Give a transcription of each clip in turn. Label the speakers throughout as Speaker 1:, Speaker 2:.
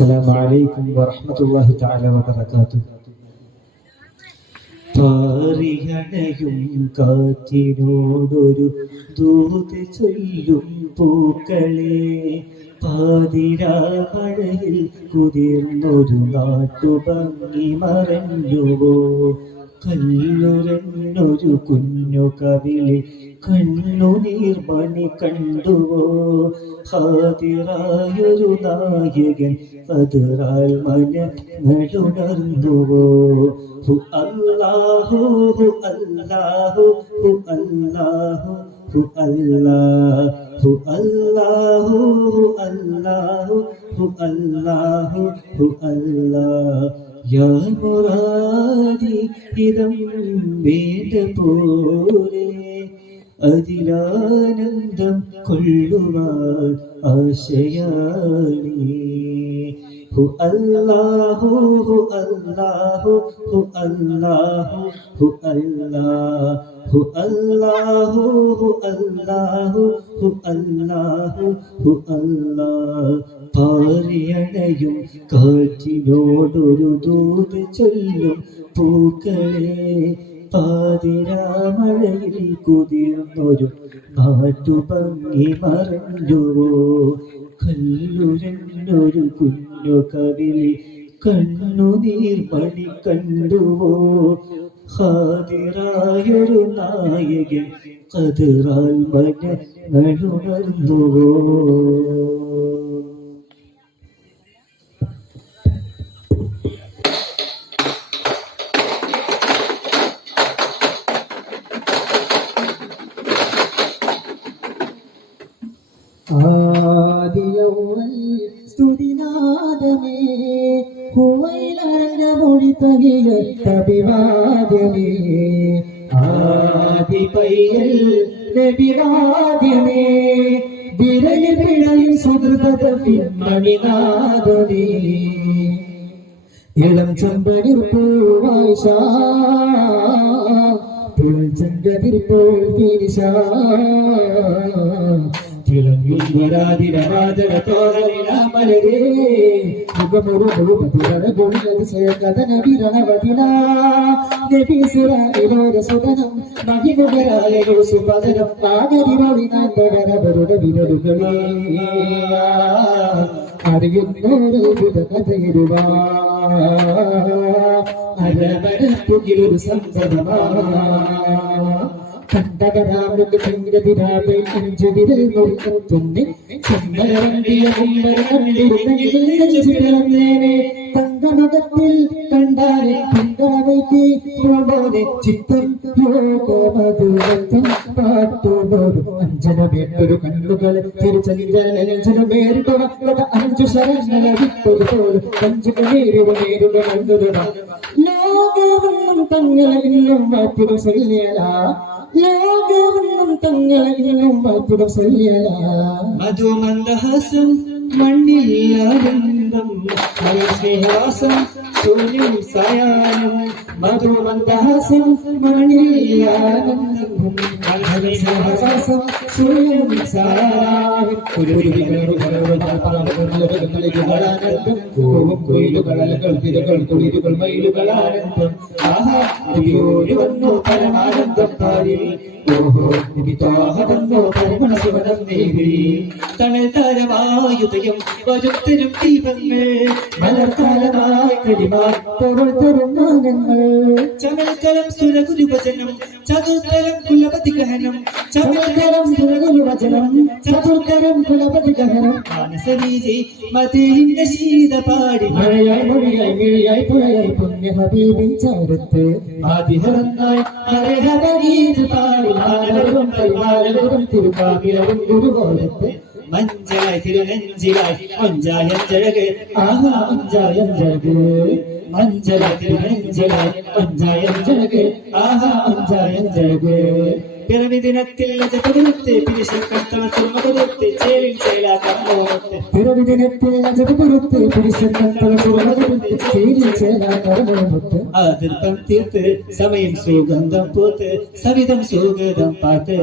Speaker 1: السلام عليكم ورحمة الله تعالى وبركاته പാറിയണയും കാറ്റിനോടൊരു ദൂത് ചൊല്ലും പൂക്കളെ പാതിരാമഴയിൽ കുതിർന്നൊരു നാട്ടുഭംഗി മറഞ്ഞുവോ കല്ലുരഞ്ഞൊരു കുഞ്ഞു കവിളി കണ്ണുനീർ മണി കണ്ടുവോ? ഹാതിറായൊരു നായകൻ അതിറാൽ മനങ്ങളുണർന്നുവോ? ഹു അല്ലാഹു ഹു അല്ലാഹു ഹു അല്ലാഹു ഹു അല്ലാഹു അല്ലാഹു ഹു അല്ലാഹു ഹു അല്ലാഹു ഹു അല്ലാഹ്. യാ മുറാദി ഇതം വേണ്ട പോലെ അതിലാനന്ദം കൊള്ളുവാൻ ആശയാണി ഹു അല്ലാഹു ഹു അല്ലാഹു ഹു അല്ലാഹു ഹു അല്ലാഹു അല്ലാഹു ഹു അല്ലാഹു ഹു അല്ലാഹു ഹു അല്ലാഹ് പാറിയണയും കാറ്റിനോടൊരു ദൂത് ചൊല്ലും പൂക്കളെ. പാതിരാമഴയിൽ കുതിർന്നൊരു നാട്ടുഭംഗി മറഞ്ഞുവോ? കല്ലുരഞ്ഞൊരു കുഞ്ഞു കവിളി കണ്ണുനീർ മണി കണ്ടുവോ? ഹാതിരായൊരു നായകൻ കതിറാൽ മനങ്ങളുണർന്നുവോ
Speaker 2: ആദിയൗവൽ സ്തുതിനാദമേ ഹുവൈലരംഗ മൊഴി തകിയ കവിവാദ്യമേ ആദിപയ്യൽ നബിവാദ്യമേ വിരൽ പിഴയും സുഹൃത പിന്മണിനാദമേ. ഇളം ചെമ്പനിർ പൂവായിഷ പുഴഞ്ചെങ്കതിർപ്പോൾ തിരിശ സുതനം മഹിമുഖരായ സുപദനം നാഗരിമൊഴി നാന്തവരവരുടെ വിരലുകളേ അറിയുന്നോരത്ഭുത കഥയിടുവാ അരമരപ്പുകിലൊരു സന്തതമാ കണ്ടവരാമുക്ക് ചെങ്കതിരാതെ അഞ്ചു വിരൽ മുറിക്കത്തുന്നെ ചെമ്മരണ്ടിയ കുമ്പരണ്ടിരുന്നേനെ തങ്കമകത്തിൽ കണ്ടാലെ പിന്താവൈത്തി പ്രബോധി ചിത്തം യോഗമധുരത്തം പാട്ടുപോലും. അഞ്ജന വേണ്ടൊരു കണ്ണുകൾ തിരിച്ചഞ്ചന വേറിട്ട അഞ്ചു ശരണ വിട്ടൊരു പോലും. അഞ്ചു കണീരുവ നേരുക കണ്ടുക ലോകമെന്നും തങ്ങളെ ഇന്നും മാറ്റുക ശല്യല. ലോകമെന്നും തങ്ങളെ ഇന്നും മാറ്റുക ശല്യല.
Speaker 1: മധുമന്ദഹാസം മണ്ണില്ലാനന്ദം സ്നേഹാസം ശൂന്യം സായാഹ്നം
Speaker 2: മധുമന്ദഹാസം മണിയാനന്ദം സ്നേഹസാസം സൂര്യം സാരാഹം ഒരു കളികളാനന്ദം പൂവും കൊയിലുകളകൾ തിരകൾ കുളിരുകൾ മയിലുകളാനന്ദം. ആഹാ നബിയോടി വന്നു പരമാനന്ദം പാരിൽ
Speaker 1: തണൽ താരമായുദയം വരുത്തരും ദീപങ്ങൾ.
Speaker 2: മലർക്കാലമായി കരിമാർ പൊരുൾ തരും മാനങ്ങൾ.
Speaker 1: ചമൽക്കലം സുരഗുരുവചനം ചതുർത്തലം കുലപതി ഗഹനം
Speaker 2: ചമൽക്കരം സുരഗുരുവചനം ചതുർക്കരം കുലപതി ഗഹനം.
Speaker 1: മാനസരീജി ശീത പാടി.
Speaker 2: മഴയായി മൊഴിയായി മിഴിയായി പുഴയായി പുണ്യ ഹബീബിൻ ചാരത്ത്. ആദിഹറന്നായി മരഹബീത് പാടി. മാനവരും കൈമാലവരും തിരുപ്പാകിലവും ഗുരുകോലത്ത്
Speaker 1: മഞ്ചായ തിരുനെഞ്ചിലായി മഞ്ചായ ജഴക്.
Speaker 2: ആഹാ മഞ്ചായ ജഗ് മഞ്ചല അഞ്ചല അഞ്ചായം ജഗ് ആഹാ അഞ്ചായം ജഗ്
Speaker 1: പിറവി ദിനത്തിൽ അജപുരത്ത് പിരിശക്കത്തള തുറമുഖത്ത് ചേലിൽ ചേലാക്കാൻ പോകത്ത്
Speaker 2: പിറവി ദിനത്തിൽ അജപുരത്ത് പുരുഷക്കത്തള ചുമതലത്ത് ചേരി ചേലാ കർമ്മത്ത്
Speaker 1: അതിർപ്പം തീർത്ത് സമയം സുഗന്ധം പൂത്ത് സവിധം സുഗതം പാത്ത്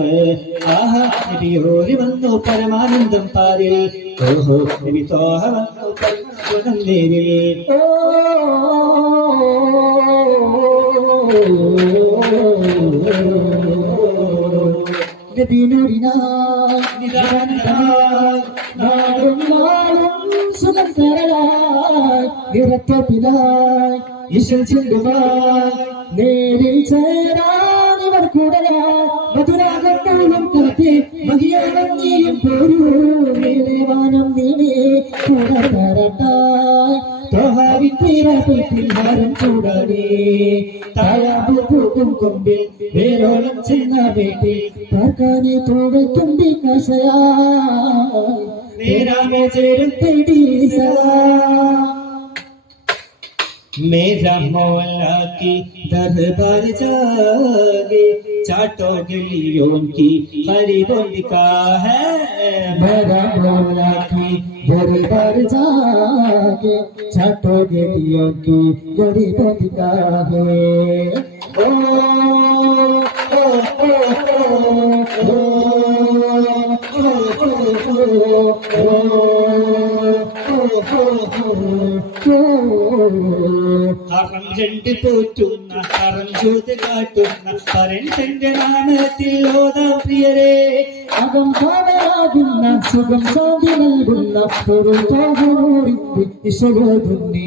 Speaker 1: ആഹ നബിയോരി വന്നു പരമാനന്ദം പാരിൽ ഓഹോ നബി തോഹ വന്നു പരമാനന്ദം നേരിൽ
Speaker 2: നബിനൂരിനായി നിറത്തൊപ്പിലായി ഈശ്വൽ ചിന്തുമായി നേരിൽ ചേരാൻ ഇവർ കൂടലായി മധുരാകത്തോളം കത്തി മഹിയാകം നീയും പോരൂ നീലേവാനം കൊമ്പിൽ വേരോളം ചെന്ന വീട്ടിൽ പാർക്കാനെ തോടെ തുമ്പി കസയായി
Speaker 1: നേരാമേ ചേരും
Speaker 2: തേടി സദാ
Speaker 1: मेरा मौला की दरबार जागे चाटो गलियों की गरीबों का है
Speaker 2: मेरा मौला की दरबार जाके छाटोगे दियों की गरीबों का है ओ ओ ओ ओ
Speaker 1: ഹറം രണ്ട് പോറ്റുന്ന ഹറം ജ്യോതി കാട്ടുന്ന പരൻ തന്റെ നാമത്തിൽ ഓതാ പ്രിയരെ
Speaker 2: അകം കാണാകുന്ന സുഖം ശാന്തി നൽകുന്ന ഒരു തോന്നൂറിന്റെ ഇശോധുന്നേ
Speaker 1: നാദം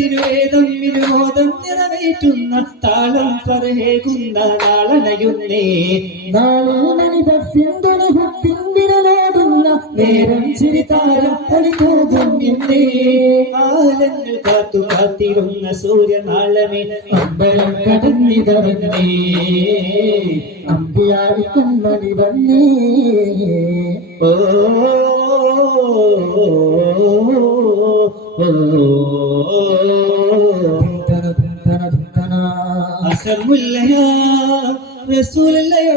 Speaker 1: തിരുവേദം വിനോദം നിറവേറ്റുന്ന താളം പറയേകുന്ന നാളണയുന്നേ
Speaker 2: നാളെ മനിത സിന്ധുന പിന്തിരലോടുന്ന നേരം ചിരിതാരം കളിപ്പോകും എന്നേ
Speaker 1: കാലങ്ങൾ കാത്തു കാത്തിരുന്ന സൂര്യനാളമേ.
Speaker 2: അമ്പലം കടന്നിതവന്നേ അമ്പിയാടി കണ്ണണി വന്നേ
Speaker 1: ഓ അസമുല്ലയോ റസൂലല്ലയോ?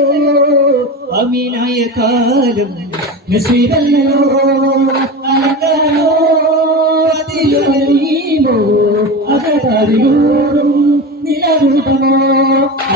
Speaker 1: അമീനായ കാലം നസീബല്ലയോ? അലങ്കാരോ
Speaker 2: അതിലോ നിലരൂപമോ